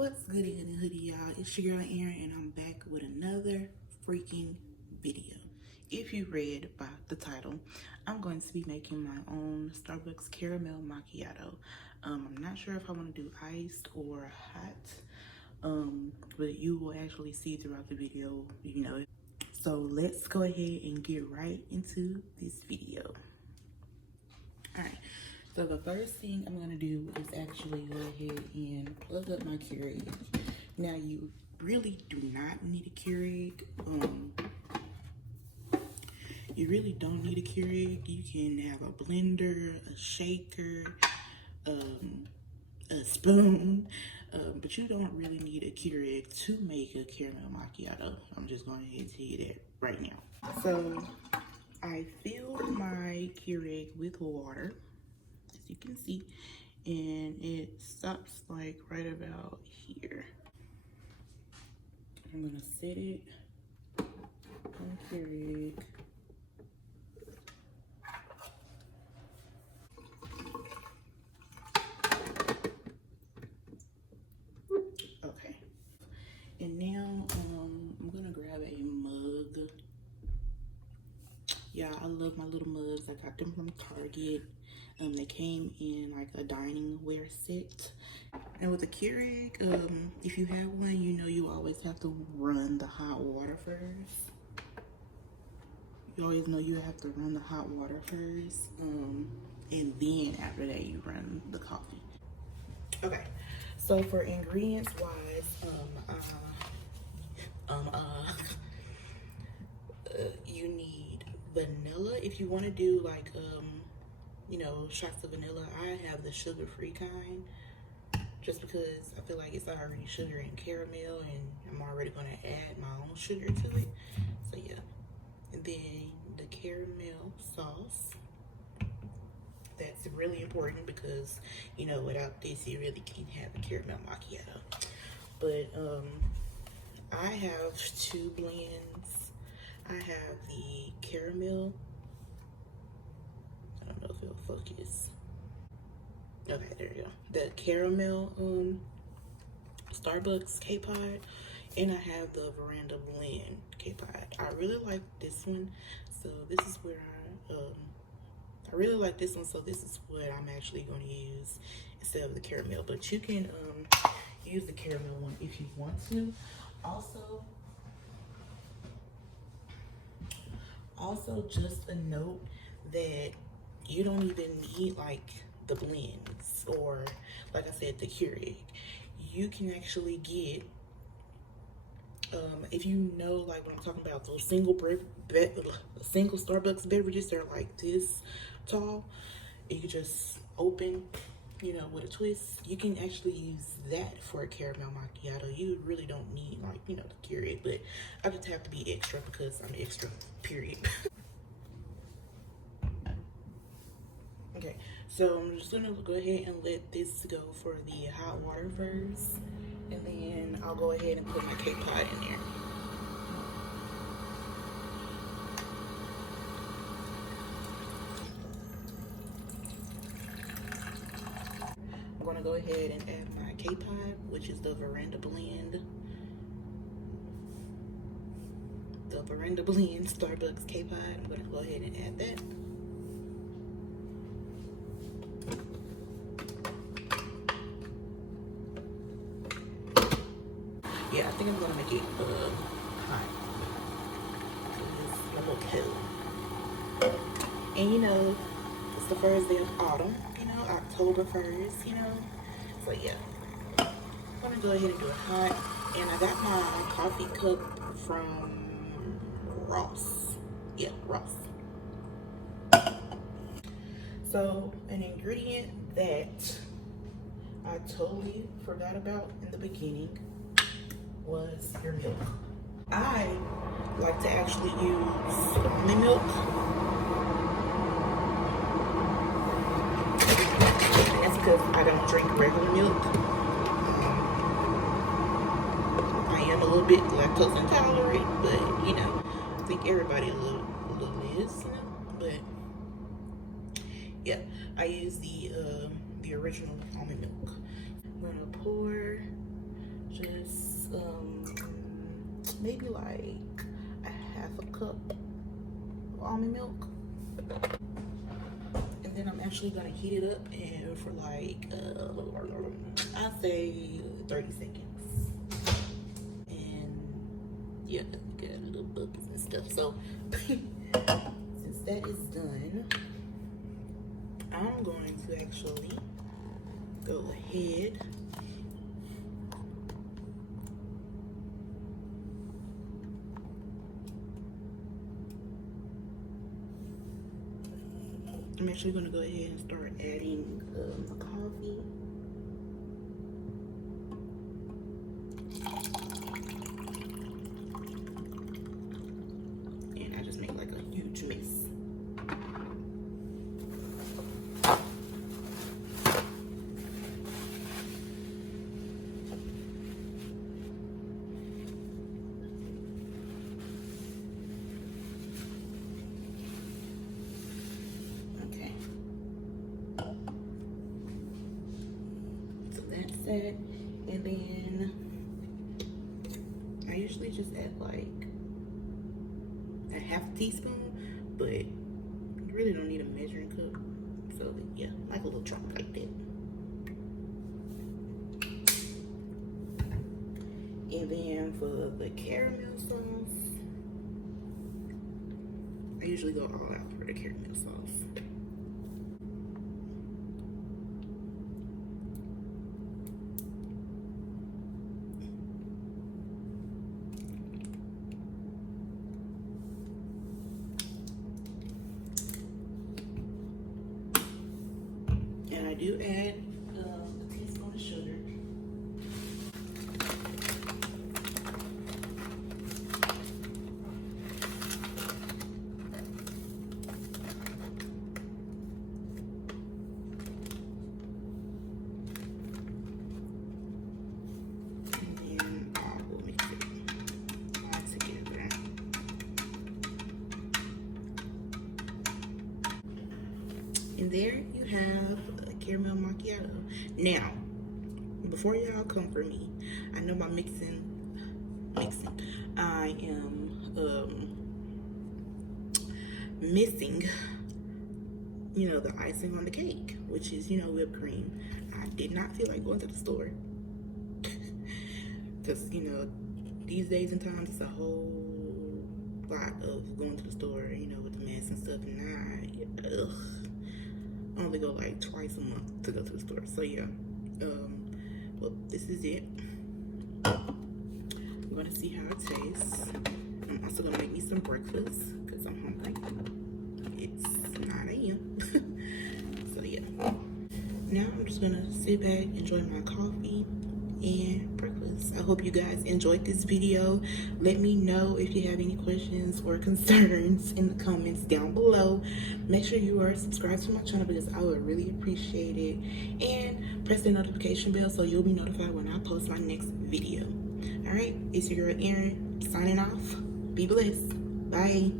What's goody goody hoodie, y'all? It's your girl Erin, and I'm back with another freaking video. If you read by the title, I'm going to be making my own Starbucks caramel macchiato. I'm not sure if I want to do iced or hot, but you will actually see throughout the video, you know. So let's go ahead and get right into this video. All right. So the first thing I'm gonna do is actually go ahead and plug up my Keurig. Now you really do not need a Keurig. You really don't need a Keurig. You can have a blender, a shaker, a spoon, but you don't really need a Keurig to make a caramel macchiato. I'm just going ahead and tell you that right now. So I filled my Keurig with water, you can see, and it stops like right about here. I'm gonna set it on Keurig. Okay, and now I'm gonna grab a mug. Yeah, I love my little mugs. I got them from Target. They came in like a dining ware set. And with the Keurig, if you have one, you know you always have to run the hot water first. You always know you have to run the hot water first. And then after that, you run the coffee. Okay, so for ingredients wise, you need vanilla. If you want to do like, you know, shots of vanilla, I have the sugar-free kind. Just because I feel like it's already sugar and caramel, and I'm already gonna add my own sugar to it. So yeah, and then the caramel sauce. That's really important because, you know, without this, you really can't have a caramel macchiato. But I have two blends. I have the caramel. I don't know if it'll focus. Okay, there you go. The caramel Starbucks K-Pod, and I have the Veranda Blend K-Pod. I really like this one, so this is where I really like this one, so this is what I'm actually going to use instead of the caramel. But you can use the caramel one if you want to. Also, just a note that you don't even need like the blends or, like I said, the Keurig. You can actually get, if you know like what I'm talking about, those single Starbucks beverages, they're like this tall. You can just open, you know, with a twist. You can actually use that for a caramel macchiato. You really don't need like, you know, the Keurig, but I just have to be extra because I'm extra, period. Okay, so I'm just gonna go ahead and let this go for the hot water first, and then I'll go ahead and put my K-Pod in there. I'm gonna go ahead and add my K-Pod, which is the Veranda Blend. The Veranda Blend Starbucks K-Pod. I'm gonna go ahead and add that. Yeah, I think I'm gonna make it hot. It's a little cold. And you know, it's the first day of autumn, you know, October 1st, you know. So yeah, I'm gonna go ahead and do it hot. And I got my coffee cup from Ross. Yeah, Ross. So an ingredient that I totally forgot about in the beginning was your milk. I like to actually use almond milk. That's because I don't drink regular milk. I am a little bit lactose intolerant, but you know, I think everybody a little is, you know. But yeah, I use the original almond milk. I'm gonna pour maybe like a half a cup of almond milk. And then I'm actually gonna heat it up and for like I'll say 30 seconds. And yeah, got little bubbles and stuff. So since that is done, I'm going to actually go ahead I'm actually going to go ahead and start adding the coffee. And I just make like a huge mess. And then I usually just add like a half teaspoon, but you really don't need a measuring cup. So yeah, like a little drop like that. And then for the caramel sauce, I usually go all out for the caramel sauce. And I do add a teaspoon of sugar. And then I will mix it all together. And there you have caramel macchiato. Now, before y'all come for me, I know by mixing, I am missing, you know, the icing on the cake, which is, you know, whipped cream. I did not feel like going to the store because, you know, these days and times it's a whole lot of going to the store, you know, with the mess and stuff, and I only go like twice a month to go to the store. So yeah, well, this is it. I'm gonna see how it tastes. I'm also gonna make me some breakfast because I'm hungry. It's 9 a.m. So yeah, now I'm just gonna sit back, enjoy my coffee and breakfast. I hope you guys enjoyed this video. Let me know if you have any questions or concerns in the comments down below. Make sure you are subscribed to my channel because I would really appreciate it, and press the notification bell so you'll be notified when I post my next video. All right, it's your girl Erin signing off. Be blessed. Bye.